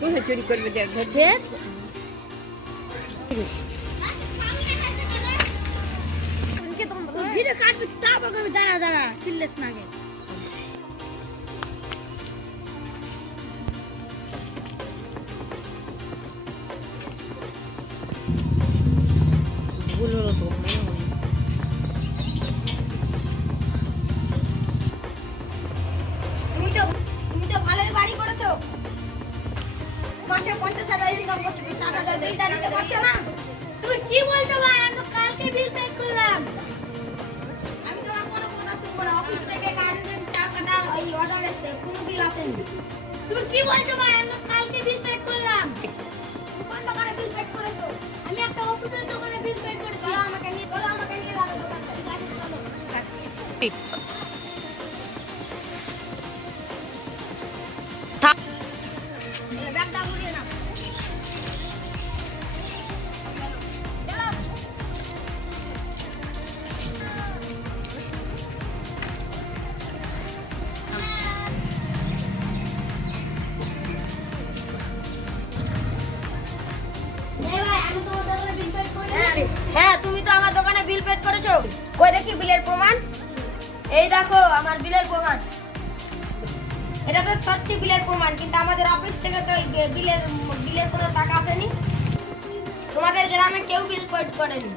কোথায় চুরি করবে দেখ সে ভিডিও কাটবি তারপর কবি দাঁড়া দাঁড়া চিল্লেস না আগে ভুল হলো তো তুমি তো ভালোই বাড়ি করেছো। মাসে 50,000 ইনকাম করছো, 7,000 দিতে পারছো না। তুমি কি বলছো ভাই? আমি তো কালকে বিল পে করলাম। আমি তো আর কোনো কথা শুনবো না। অফিস থেকে গার্জেন টাকাটা ওই অর্ডার এসে কোনো বিল আসেনি। তুমি কি বলছো ভাই? আমি তো কালকে বিল পে করলাম। কোন দোকানে বিল পে করেছো? আমি একটা ওষুধের দোকানে বিল পে করেছি। চলো আমাকে নিয়ে যাবে দোকানটা। গাড়ি চলো। ব্যাগটা ঘুরিয়ে নাও। চলো। হ্যাঁ, তুমি তো আমার দোকানে বিল পে করেছো। কই দেখি বিলের প্রমাণ। এই দেখো আমার বিলের প্রমাণ। এটা তো সত্যি বিলের প্রমাণ, কিন্তু আমাদের অফিস থেকে তো এই বিলের কোনো টাকা আসেনি। তোমাদের গ্রামে কেউ বিল পে করেনি।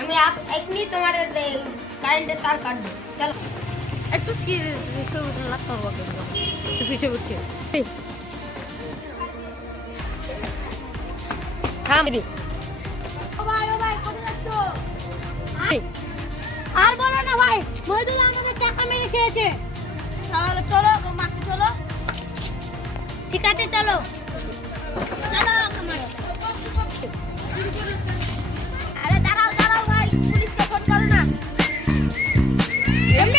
আমি এখনি তোমাদের কারেন্টের তার কাটবো। চলো। একটু কি লাগতো হবে কিছু বুঝছে থাম দি ও ভাই কোথায় যাচ্ছো? আর বলো না ভাই, মহিদুল আমাদের টাকা মেরে খেয়েছে। তাহলে চলো মারতে চলো। ঠিক আছে চলো চলো আমার আরে দাঁড়াও ভাই, পুলিশকে ফোন করো না। এমনি